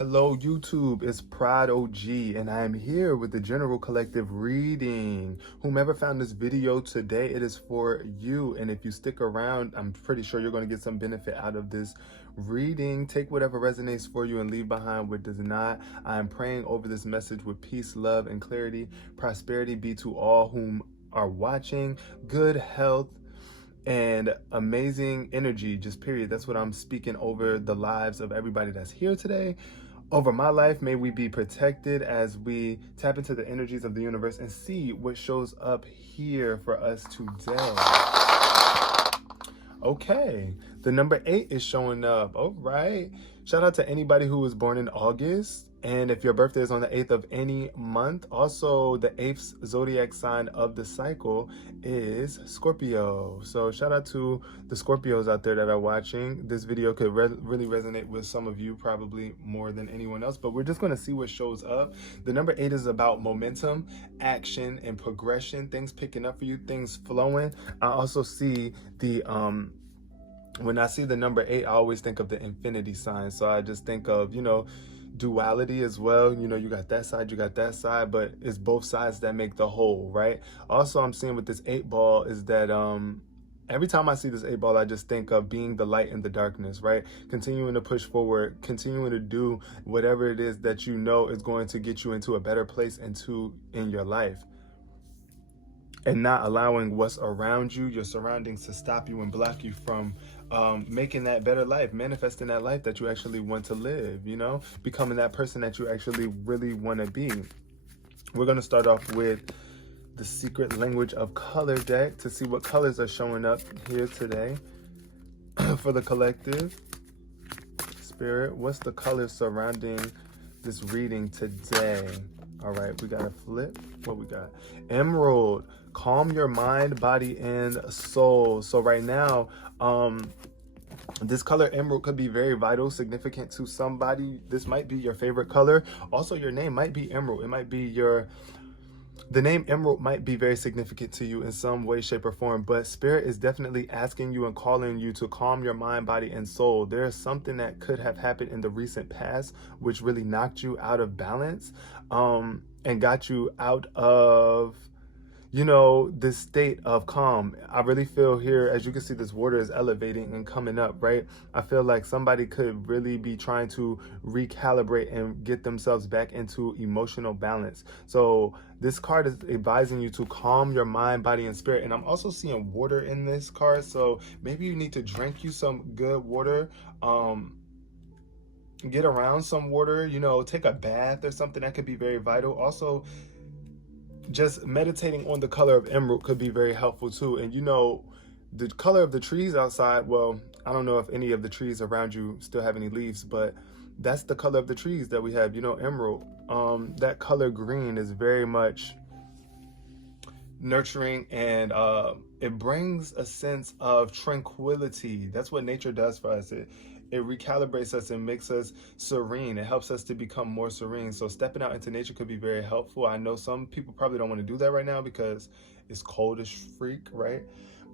Hello YouTube, it's Pride OG and I am here with the General Collective reading. Whomever found this video today, it is for you, and if you stick around, I'm pretty sure you're going to get some benefit out of this reading. Take whatever resonates for you and leave behind what does not. I am praying over this message with peace, love, and clarity. Prosperity be to all whom are watching, good health, and amazing energy, just period. That's what I'm speaking over the lives of everybody that's here today. Over my life, may we be protected as we tap into the energies of the universe and see what shows up here for us today. Okay, the number 8 is showing up. All right. Shout out to anybody who was born in August. And if your birthday is on the 8th of any month, also the 8th zodiac sign of the cycle is Scorpio. So shout out to the Scorpios out there that are watching. This video could really resonate with some of you, probably more than anyone else, but we're just going to see what shows up. The number 8 is about momentum, action, and progression, things picking up for you, things flowing. I also see the when I see the number 8, I always think of the infinity sign. So I just think of, duality as well. You got that side, you got that side, but it's both sides that make the whole, right? Also, I'm seeing with this 8 ball is that every time I see this 8 ball, I just think of being the light in the darkness, right? Continuing to push forward, continuing to do whatever it is that you know is going to get you into a better place in your life. And not allowing what's around you, your surroundings, to stop you and block you from making that better life, manifesting that life that you actually want to live, becoming that person that you actually really want to be. We're going to start off with the Secret Language of Color deck to see what colors are showing up here today for the collective. Spirit, what's the colors surrounding this reading today? All right, we got a flip. What we got? Emerald. Calm your mind, body, and soul. So right now, this color emerald could be very vital, significant to somebody. This might be your favorite color. Also, your name might be Emerald. It might be the name Emerald might be very significant to you in some way, shape, or form, but Spirit is definitely asking you and calling you to calm your mind, body, and soul. There is something that could have happened in the recent past which really knocked you out of balance and got you out of this state of calm. I really feel here, as you can see, this water is elevating and coming up, right? I feel like somebody could really be trying to recalibrate and get themselves back into emotional balance. So this card is advising you to calm your mind, body, and spirit. And I'm also seeing water in this card. So maybe you need to drink you some good water. Get around some water, take a bath or something. That could be very vital. Also, just meditating on the color of emerald could be very helpful too. And the color of the trees outside, well, I don't know if any of the trees around you still have any leaves, but that's the color of the trees that we have, emerald. That color green is very much nurturing, and it brings a sense of tranquility. That's what nature does for us. It recalibrates us and makes us serene. It helps us to become more serene. So stepping out into nature could be very helpful. I know some people probably don't want to do that right now because it's cold as freak, right?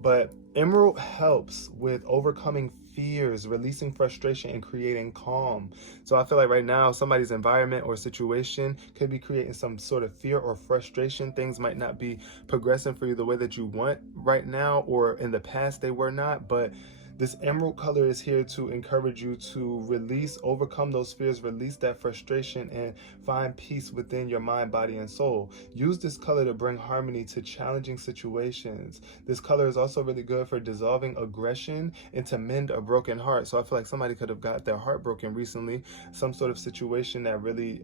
But emerald helps with overcoming fears, releasing frustration, and creating calm. So I feel like right now somebody's environment or situation could be creating some sort of fear or frustration. Things might not be progressing for you the way that you want right now, or in the past they were not, but this emerald color is here to encourage you to release, overcome those fears, release that frustration, and find peace within your mind, body, and soul. Use this color to bring harmony to challenging situations. This color is also really good for dissolving aggression and to mend a broken heart. So I feel like somebody could have got their heart broken recently. Some sort of situation that really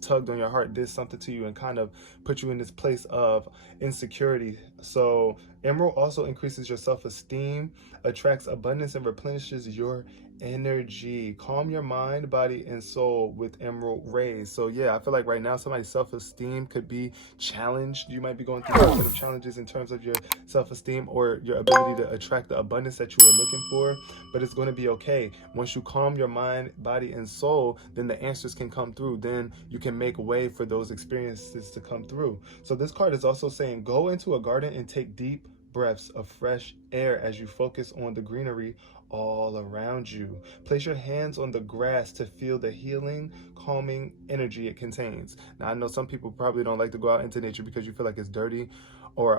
tugged on your heart, did something to you, and kind of put you in this place of insecurity. So emerald also increases your self-esteem, attracts abundance, and replenishes your energy. Calm your mind, body, and soul with emerald rays. So yeah, I feel like right now somebody's self-esteem could be challenged. You might be going through some sort of challenges in terms of your self-esteem or your ability to attract the abundance that you were looking for, but it's going to be okay. Once you calm your mind, body, and soul, then the answers can come through. Then you can make way for those experiences to come through. So this card is also saying, go into a garden and take deep breaths of fresh air as you focus on the greenery all around you. Place your hands on the grass to feel the healing, calming energy it contains. Now, I know some people probably don't like to go out into nature because you feel like it's dirty, or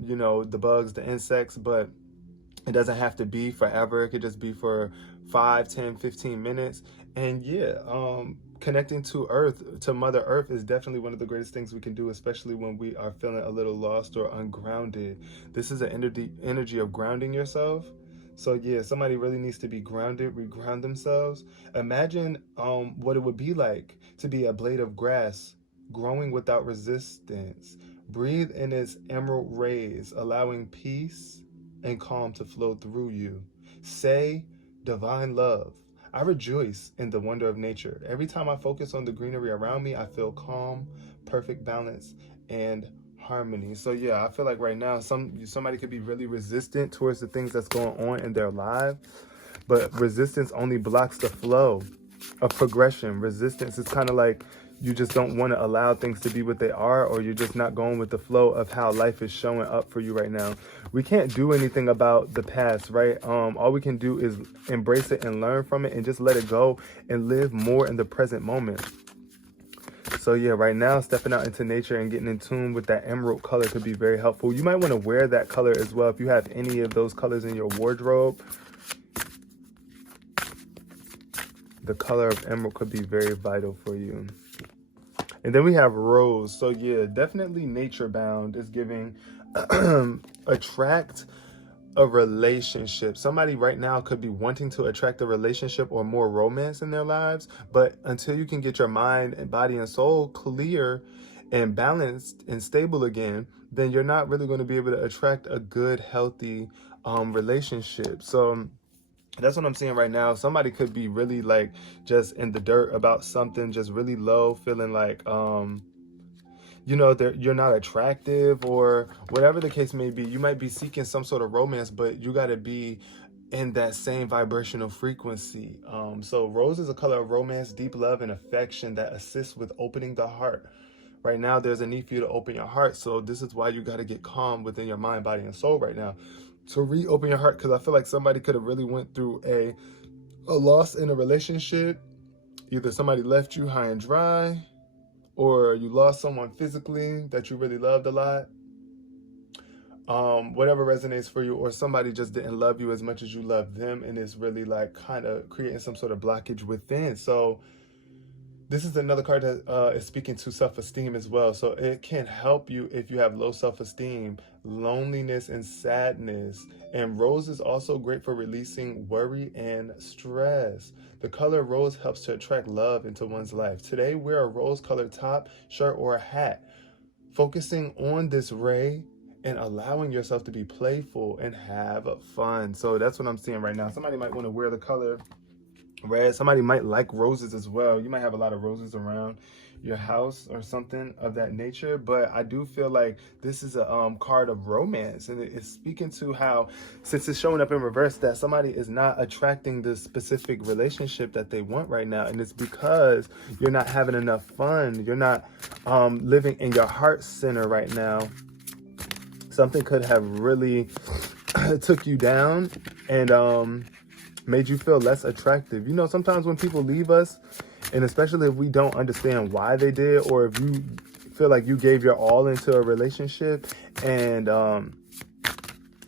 the bugs, the insects, but it doesn't have to be forever. It could just be for 5, 10, 15 minutes. And yeah, connecting to Earth, to Mother Earth, is definitely one of the greatest things we can do, especially when we are feeling a little lost or ungrounded. This is an energy of grounding yourself. So yeah, somebody really needs to be grounded, reground themselves. Imagine what it would be like to be a blade of grass growing without resistance. Breathe in its emerald rays, allowing peace and calm to flow through you. Say, divine love, I rejoice in the wonder of nature. Every time I focus on the greenery around me, I feel calm, perfect balance, and harmony. So yeah, I feel like right now somebody could be really resistant towards the things that's going on in their life, but resistance only blocks the flow of progression. Resistance is kind of like you just don't want to allow things to be what they are, or you're just not going with the flow of how life is showing up for you right now. We can't do anything about the past, right? All we can do is embrace it and learn from it and just let it go and live more in the present moment. So yeah, right now, stepping out into nature and getting in tune with that emerald color could be very helpful. You might want to wear that color as well if you have any of those colors in your wardrobe. The color of emerald could be very vital for you. And then we have rose. So yeah, definitely nature bound is giving attract a relationship. Somebody right now could be wanting to attract a relationship or more romance in their lives, but until you can get your mind and body and soul clear and balanced and stable again, then you're not really going to be able to attract a good, healthy relationship. So that's what I'm seeing right now. Somebody could be really like just in the dirt about something, just really low, feeling like you're not attractive or whatever the case may be. You might be seeking some sort of romance, but you got to be in that same vibrational frequency. So rose is a color of romance, deep love, and affection that assists with opening the heart. Right now, there's a need for you to open your heart. So this is why you got to get calm within your mind, body, and soul right now. To reopen your heart, because I feel like somebody could have really went through a loss in a relationship. Either somebody left you high and dry, or you lost someone physically that you really loved a lot. Whatever resonates for you, or somebody just didn't love you as much as you loved them, and it's really like kind of creating some sort of blockage within. So this is another card that is speaking to self-esteem as well. So it can help you if you have low self-esteem, loneliness, and sadness. And rose is also great for releasing worry and stress. The color rose helps to attract love into one's life. Today, wear a rose-colored top, shirt, or a hat, focusing on this ray and allowing yourself to be playful and have fun. So that's what I'm seeing right now. Somebody might want to wear the color red. Somebody might like roses as well. You might have a lot of roses around your house or something of that nature, but I do feel like this is a card of romance, and it's speaking to how, since it's showing up in reverse, that somebody is not attracting the specific relationship that they want right now, and it's because you're not having enough fun. You're not living in your heart center right now. Something could have really took you down and made you feel less attractive. You know, sometimes when people leave us, and especially if we don't understand why they did, or if you feel like you gave your all into a relationship and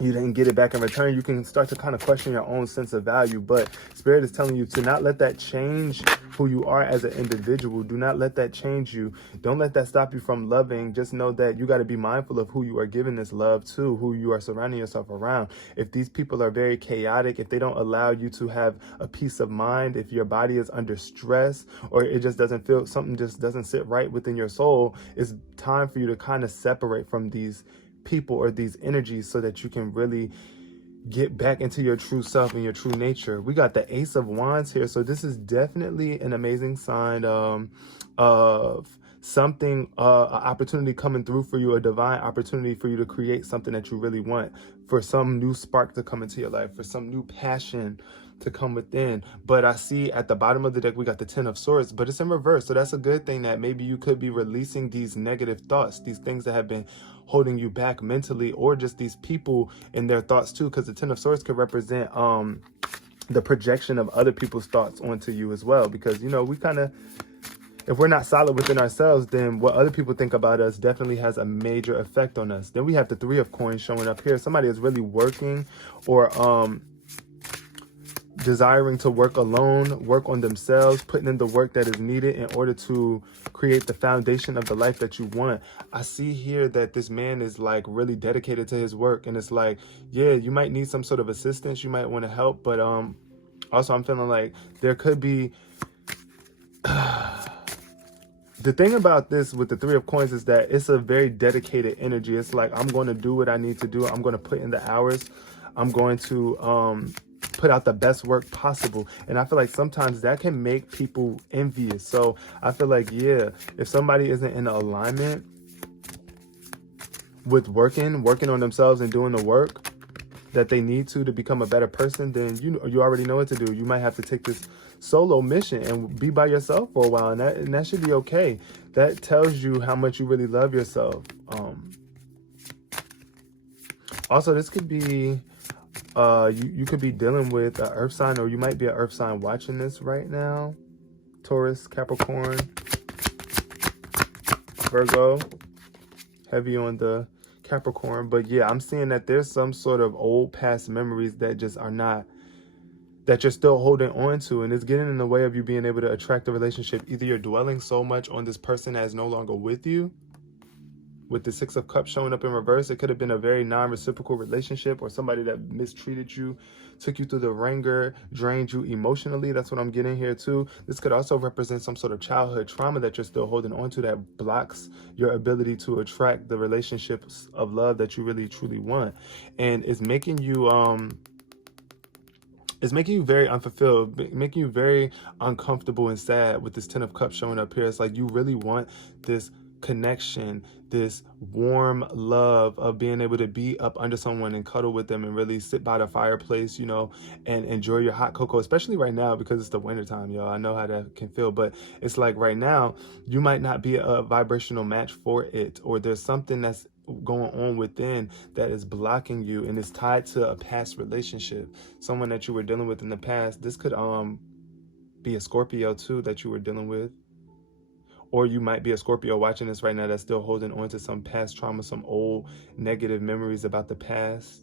you didn't get it back in return, you can start to kind of question your own sense of value. But Spirit is telling you to not let that change who you are as an individual. Do not let that change you. Don't let that stop you from loving. Just know that you got to be mindful of who you are giving this love to, who you are surrounding yourself around. If these people are very chaotic, if they don't allow you to have a peace of mind, if your body is under stress, or it just doesn't feel, something just doesn't sit right within your soul, it's time for you to kind of separate from these people or these energies so that you can really get back into your true self and your true nature. We got the Ace of Wands here, so this is definitely an amazing sign of something, an opportunity coming through for you, a divine opportunity for you to create something that you really want, for some new spark to come into your life, for some new passion to come within. But I see at the bottom of the deck, we got the 10 of Swords, but it's in reverse. So that's a good thing, that maybe you could be releasing these negative thoughts, these things that have been holding you back mentally, or just these people and their thoughts too, because the 10 of Swords could represent the projection of other people's thoughts onto you as well. Because, you know, we kind of, if we're not solid within ourselves, then what other people think about us definitely has a major effect on us. Then we have the 3 of Coins showing up here. Somebody is really working or desiring to work alone, work on themselves, putting in the work that is needed in order to create the foundation of the life that you want. I see here that this man is like really dedicated to his work, and it's like, yeah, you might need some sort of assistance, you might want to help, but also I'm feeling like there could be the thing about this with the 3 of Coins is that it's a very dedicated energy. It's like, I'm going to do what I need to do. I'm going to put in the hours. I'm going to put out the best work possible. And I feel like sometimes that can make people envious. So I feel like, yeah, if somebody isn't in alignment with working on themselves and doing the work that they need to become a better person, then you already know what to do. You might have to take this solo mission and be by yourself for a while, and that should be okay. That tells you how much you really love yourself. Also, this could be you could be dealing with an earth sign, or you might be an earth sign watching this right now. Taurus, Capricorn, Virgo, heavy on the Capricorn. But yeah, I'm seeing that there's some sort of old past memories that just are not, that you're still holding on to, and it's getting in the way of you being able to attract a relationship. Either you're dwelling so much on this person that is no longer with you. With the 6 of Cups showing up in reverse, it could have been a very non-reciprocal relationship, or somebody that mistreated you, took you through the ringer, drained you emotionally. That's what I'm getting here too. This could also represent some sort of childhood trauma that you're still holding on to, that blocks your ability to attract the relationships of love that you really truly want, and it's making you very unfulfilled, making you very uncomfortable and sad. With this 10 of Cups showing up here, it's like you really want this connection, this warm love of being able to be up under someone and cuddle with them and really sit by the fireplace, you know, and enjoy your hot cocoa, especially right now because it's the winter time, y'all. I know how that can feel, but it's like right now you might not be a vibrational match for it, or there's something that's going on within that is blocking you, and it's tied to a past relationship, someone that you were dealing with in the past. This could be a Scorpio too that you were dealing with. Or you might be a Scorpio watching this right now that's still holding on to some past trauma, some old negative memories about the past,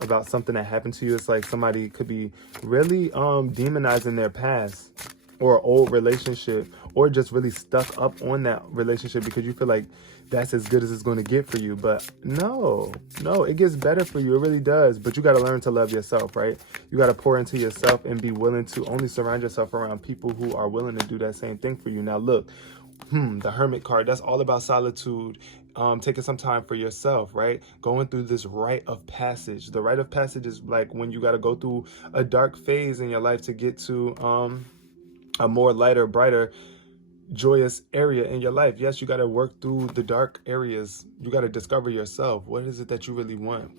about something that happened to you. It's like somebody could be really demonizing their past or old relationship, or just really stuck up on that relationship because you feel like that's as good as it's going to get for you. But no, it gets better for you. It really does. But you got to learn to love yourself, right? You got to pour into yourself and be willing to only surround yourself around people who are willing to do that same thing for you. Now, look, the Hermit card, that's all about solitude. Taking some time for yourself, right? Going through this rite of passage. The rite of passage is like when you got to go through a dark phase in your life to get to a more lighter, brighter, joyous area in your life. Yes, you got to work through the dark areas. You got to discover yourself. What is it that you really want?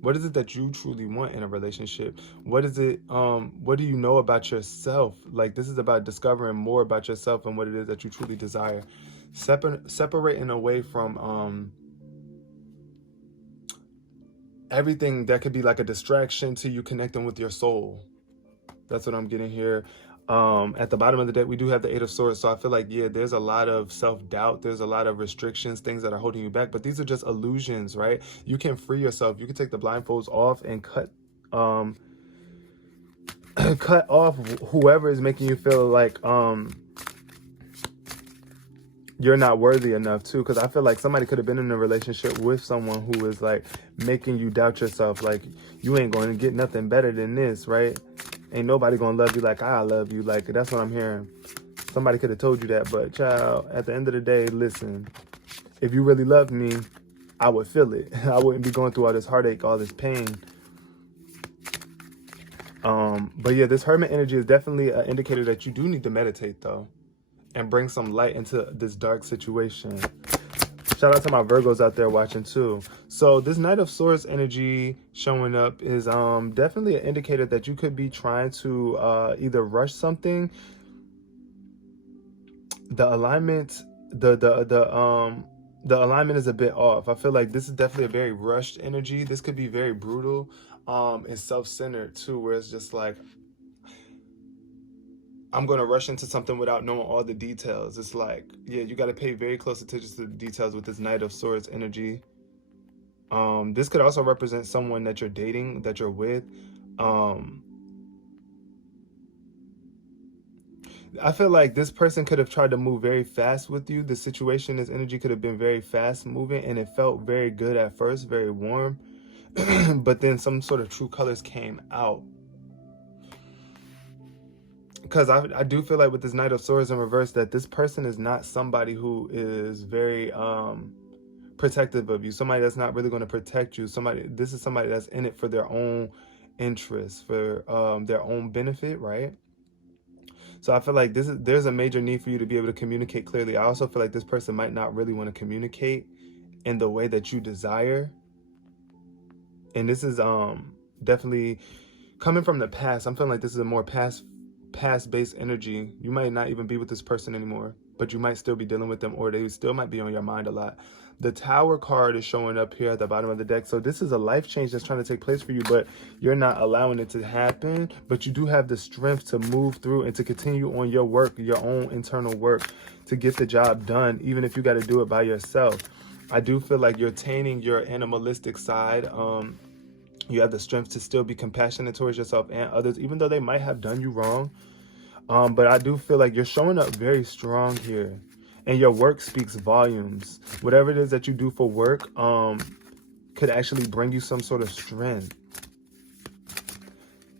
What is it that you truly want in a relationship? What is it, what do you know about yourself? Like, this is about discovering more about yourself and what it is that you truly desire. Separating away from everything that could be like a distraction to you connecting with your soul. That's what I'm getting here. At the bottom of the deck, we do have the 8 of Swords. So I feel like, yeah, there's a lot of self-doubt. There's a lot of restrictions, things that are holding you back. But these are just illusions, right? You can free yourself. You can take the blindfolds off and cut off whoever is making you feel like you're not worthy enough too. Because I feel like somebody could have been in a relationship with someone who is like making you doubt yourself. Like, you ain't going to get nothing better than this, right? Ain't nobody gonna love you like I love you. Like, that's what I'm hearing. Somebody could have told you that, but child, at the end of the day, listen, if you really loved me, I would feel it. I wouldn't be going through all this heartache, all this pain. But yeah, this Hermit energy is definitely an indicator that you do need to meditate though, and bring some light into this dark situation. Shout out to my Virgos out there watching too. So this Knight of Swords energy showing up is definitely an indicator that you could be trying to either rush something. The alignment, the alignment is a bit off. I feel like this is definitely a very rushed energy. This could be very brutal and self-centered too, where it's just like, I'm going to rush into something without knowing all the details. It's like, yeah, you got to pay very close attention to the details with this Knight of Swords energy. This could also represent someone that you're dating, that you're with. I feel like this person could have tried to move very fast with you. The situation, this energy could have been very fast moving, and it felt very good at first, very warm. But then some sort of true colors came out. Because I do feel like with this Knight of Swords in reverse that this person is not somebody who is very protective of you. Somebody that's not really going to protect you. This is somebody that's in it for their own interests, for their own benefit, right? So I feel like there's a major need for you to be able to communicate clearly. I also feel like this person might not really want to communicate in the way that you desire. And this is definitely coming from the past. I'm feeling like this is a more past-based energy. You might not even be with this person anymore, but you might still be dealing with them, or they still might be on your mind a lot. The Tower card is showing up here at the bottom of the deck. So this is a life change that's trying to take place for you, but you're not allowing it to happen. But you do have the strength to move through and to continue on your work, your own internal work, to get the job done, even if you got to do it by yourself. I do feel like you're taming your animalistic side. You have the strength to still be compassionate towards yourself and others, even though they might have done you wrong. But I do feel like you're showing up very strong here. And your work speaks volumes. Whatever it is that you do for work could actually bring you some sort of strength.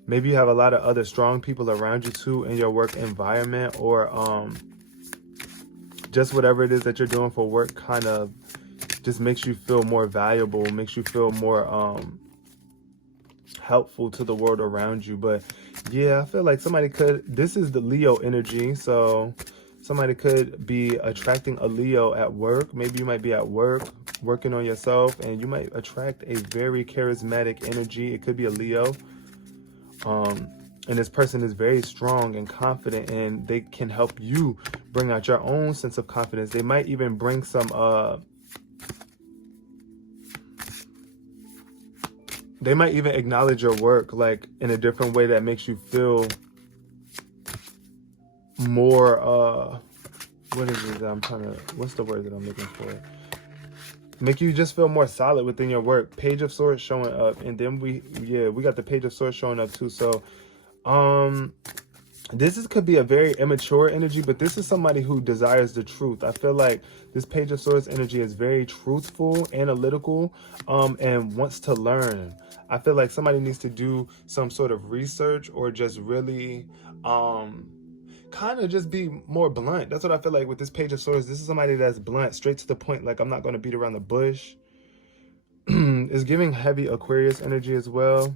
Maybe you have a lot of other strong people around you too in your work environment, or just whatever it is that you're doing for work kind of just makes you feel more valuable, makes you feel more helpful to the world around you. But yeah, I feel like this is the Leo energy, so somebody could be attracting a Leo at work. Maybe you might be at work working on yourself, and you might attract a very charismatic energy. It could be a Leo. And this person is very strong and confident, and they can help you bring out your own sense of confidence. They might even bring some they might even acknowledge your work like in a different way that makes you feel more what is it that what's the word that I'm looking for? Make you just feel more solid within your work. Page of Swords showing up, and then we got the Page of Swords showing up too. So could be a very immature energy, but this is somebody who desires the truth. I feel like this Page of Swords energy is very truthful, analytical, and wants to learn. I feel like somebody needs to do some sort of research, or just really kind of just be more blunt. That's what I feel like with this Page of Swords. This is somebody that's blunt, straight to the point. Like, I'm not going to beat around the bush. It's giving heavy Aquarius energy as well.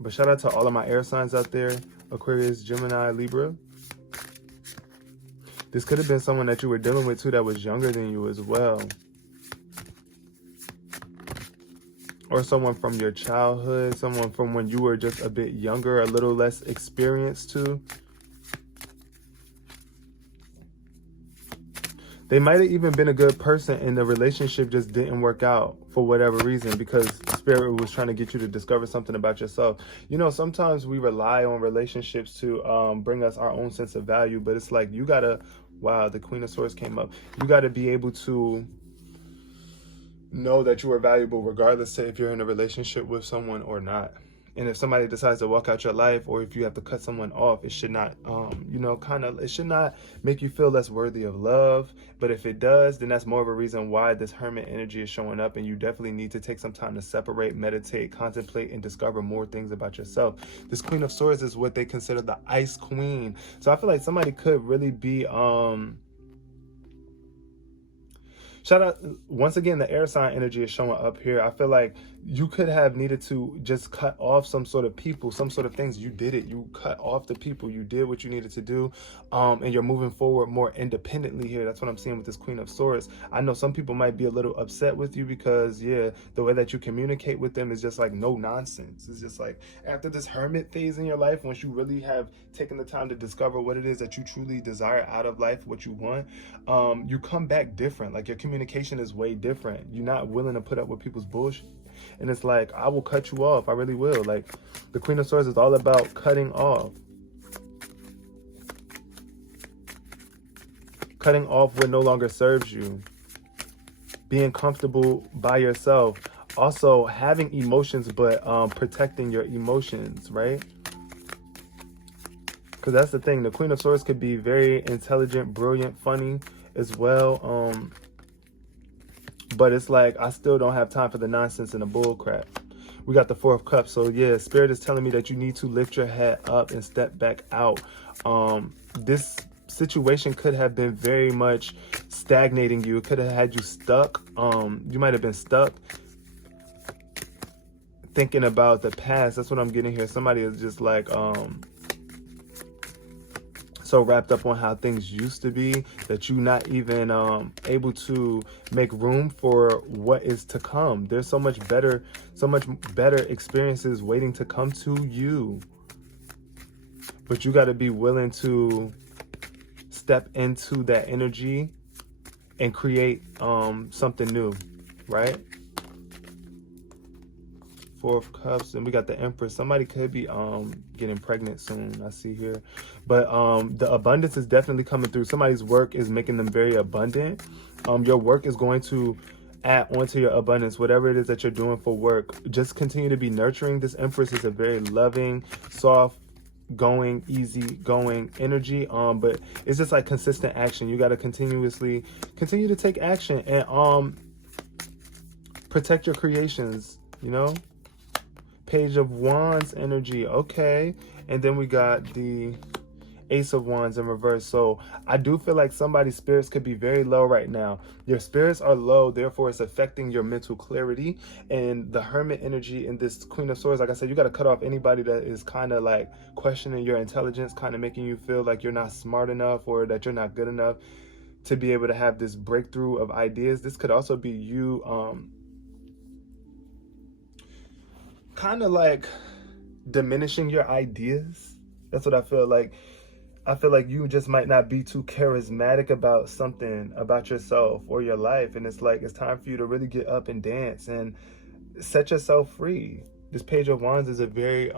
But shout out to all of my air signs out there: Aquarius, Gemini, Libra. This could have been someone that you were dealing with too that was younger than you as well. Or someone from your childhood, someone from when you were just a bit younger, a little less experienced too. They might have even been a good person, and the relationship just didn't work out for whatever reason, because Spirit was trying to get you to discover something about yourself. You know, sometimes we rely on relationships to bring us our own sense of value, but it's like you gotta, wow, the Queen of Swords came up. You gotta be able to know that you are valuable regardless of if you're in a relationship with someone or not. And if somebody decides to walk out your life, or if you have to cut someone off, it should not, it should not make you feel less worthy of love. But if it does, then that's more of a reason why this Hermit energy is showing up. And you definitely need to take some time to separate, meditate, contemplate, and discover more things about yourself. This Queen of Swords is what they consider the Ice Queen. So I feel like somebody could really be, shout out, once again, the air sign energy is showing up here. I feel like you could have needed to just cut off some sort of people, some sort of things. You did it. You cut off the people. You did what you needed to do. And you're moving forward more independently here. That's what I'm seeing with this Queen of Swords. I know some people might be a little upset with you because, yeah, the way that you communicate with them is just like no nonsense. It's just like after this hermit phase in your life, once you really have taken the time to discover what it is that you truly desire out of life, what you want, you come back different. Like your communication is way different. You're not willing to put up with people's bullshit. And it's like, I will cut you off. I really will. Like, the Queen of Swords is all about cutting off. Cutting off what no longer serves you. Being comfortable by yourself. Also, having emotions, but protecting your emotions, right? Because that's the thing. The Queen of Swords could be very intelligent, brilliant, funny as well. But it's like, I still don't have time for the nonsense and the bull crap. We got the Four of Cups. So yeah, Spirit is telling me that you need to lift your head up and step back out. This situation could have been very much stagnating you. It could have had you stuck. You might have been stuck thinking about the past. That's what I'm getting here. Somebody is just like, so wrapped up on how things used to be that you're not even able to make room for what is to come. There's so much better experiences waiting to come to you. But you got to be willing to step into that energy and create something new, right? Four of Cups, and we got the Empress. Somebody could be getting pregnant soon, I see here. But the abundance is definitely coming through. Somebody's work is making them very abundant. Your work is going to add onto your abundance, whatever it is that you're doing for work. Just continue to be nurturing. This Empress is a very loving, soft going, easy going energy. But it's just like consistent action. You got to continue to take action and protect your creations, you know. Page of Wands energy. Okay. And then we got the Ace of Wands in reverse. So I do feel like somebody's spirits could be very low right now. Your spirits are low, therefore it's affecting your mental clarity. And the Hermit energy in this Queen of Swords, like I said, you got to cut off anybody that is kind of like questioning your intelligence, kind of making you feel like you're not smart enough or that you're not good enough to be able to have this breakthrough of ideas. This could also be you kind of like diminishing your ideas. That's what I feel like. I feel like you just might not be too charismatic about something about yourself or your life. And it's like, it's time for you to really get up and dance and set yourself free. This Page of Wands is a very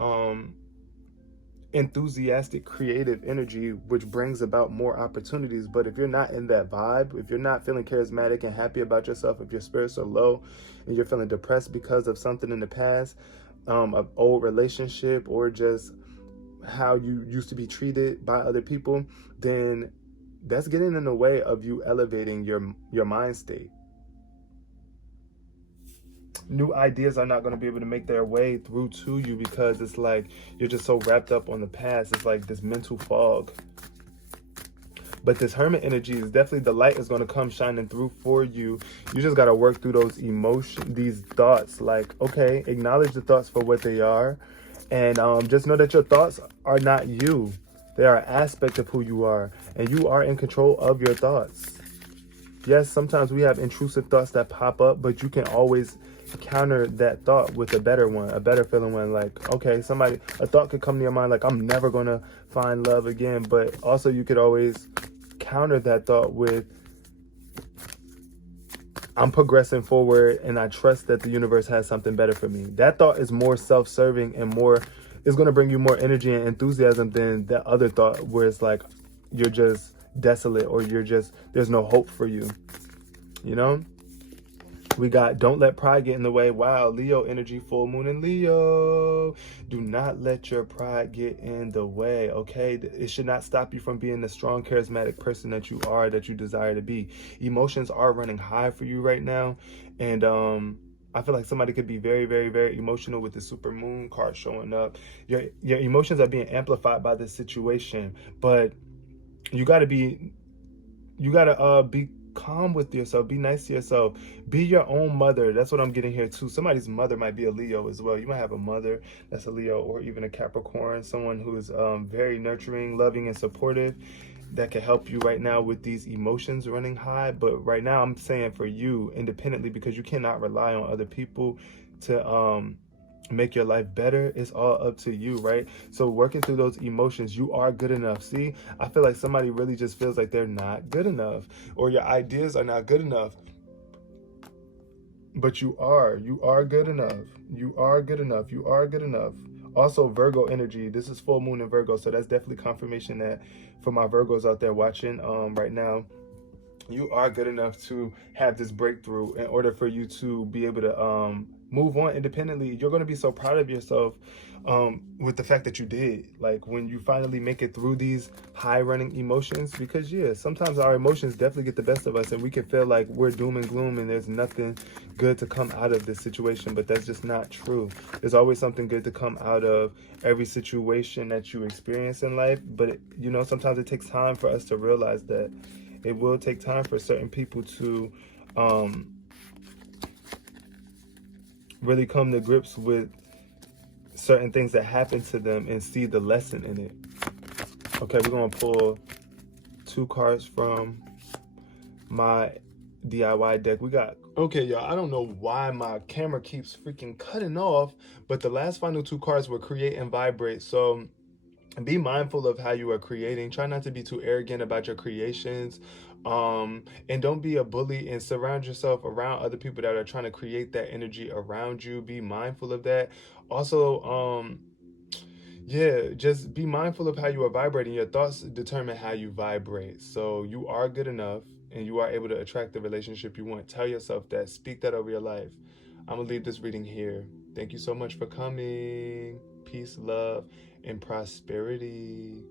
enthusiastic, creative energy, which brings about more opportunities. But if you're not in that vibe, if you're not feeling charismatic and happy about yourself, if your spirits are low and you're feeling depressed because of something in the past, an old relationship, or just how you used to be treated by other people, then that's getting in the way of you elevating your mind state. New ideas are not going to be able to make their way through to you because it's like you're just so wrapped up on the past. It's like this mental fog. But this Hermit energy is definitely, the light is going to come shining through for you. You just got to work through those emotions, these thoughts. Like, okay, acknowledge the thoughts for what they are. And just know that your thoughts are not you. They are an aspect of who you are. And you are in control of your thoughts. Yes, sometimes we have intrusive thoughts that pop up, but you can always counter that thought with a better one, a better feeling one. Like, okay, a thought could come to your mind like, I'm never going to find love again. But also you could always counter that thought with, I'm progressing forward and I trust that the universe has something better for me. That thought is more self-serving and is going to bring you more energy and enthusiasm than that other thought where it's like you're just desolate or there's no hope for you. You know? We got don't let pride get in the way. Wow, Leo energy, full moon in Leo. Do not let your pride get in the way, okay? It should not stop you from being the strong, charismatic person that you are, that you desire to be. Emotions are running high for you right now. And I feel like somebody could be very, very, very emotional with the super moon card showing up. Your emotions are being amplified by this situation, but you gotta be calm with yourself. Be nice to yourself. Be your own mother. That's what I'm getting here too. Somebody's mother might be a Leo as well. You might have a mother that's a Leo, or even a Capricorn, someone who is very nurturing, loving, and supportive, that can help you right now with these emotions running high. But right now I'm saying for you independently, because you cannot rely on other people to make your life better. It's all up to you, right? So working through those emotions, you are good enough. See, I feel like somebody really just feels like they're not good enough, or your ideas are not good enough, but you are good enough. You are good enough. You are good enough. Also, Virgo energy, this is full moon in Virgo, so that's definitely confirmation that for my Virgos out there watching right now, you are good enough to have this breakthrough. In order for you to be able to move on independently, you're going to be so proud of yourself with the fact that you did, like when you finally make it through these high running emotions. Because yeah, sometimes our emotions definitely get the best of us, and we can feel like we're doom and gloom and there's nothing good to come out of this situation, but that's just not true. There's always something good to come out of every situation that you experience in life. But you know, sometimes it takes time for us to realize that. It will take time for certain people to really come to grips with certain things that happen to them and see the lesson in it. Okay, we're going to pull 2 cards from my DIY deck. We got, okay, y'all, I don't know why my camera keeps freaking cutting off, but the last final 2 cards were create and vibrate. So be mindful of how you are creating. Try not to be too arrogant about your creations, and don't be a bully, and surround yourself around other people that are trying to create that energy around you. Be mindful of that. Also, yeah, just be mindful of how you are vibrating. Your thoughts determine how you vibrate. So you are good enough, and you are able to attract the relationship you want. Tell yourself that. Speak that over your life. I'm gonna leave this reading here. Thank you so much for coming. Peace, love, and prosperity.